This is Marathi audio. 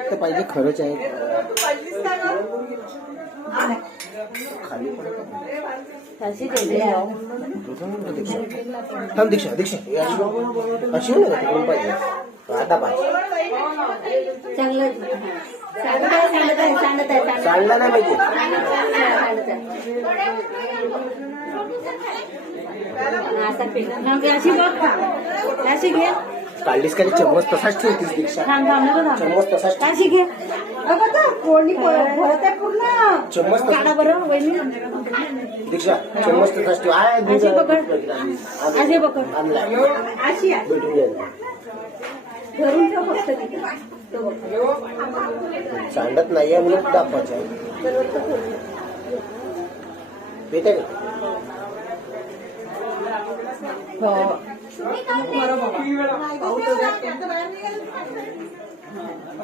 तर पाहिजे खरंच आहे खाली थांब दीक्षा दीक्षा अशी हो ना तिकडून पाहिजे आता पाहिजे सांडला नाही पाहिजे अशी घे काढलीस का चम्मच तसाच ठेवतीस दीक्षा चम्मच तसाच अशी घे चम्मच काढा बरं वहिनी दीक्षा चम्मच तसाच ठेव अशी पकड अशी पकड अशी भेटून जाईल घरून ठेव फक्त सांडत नाहीये म्हणून दाखवायचं भेटे का हो बरोबर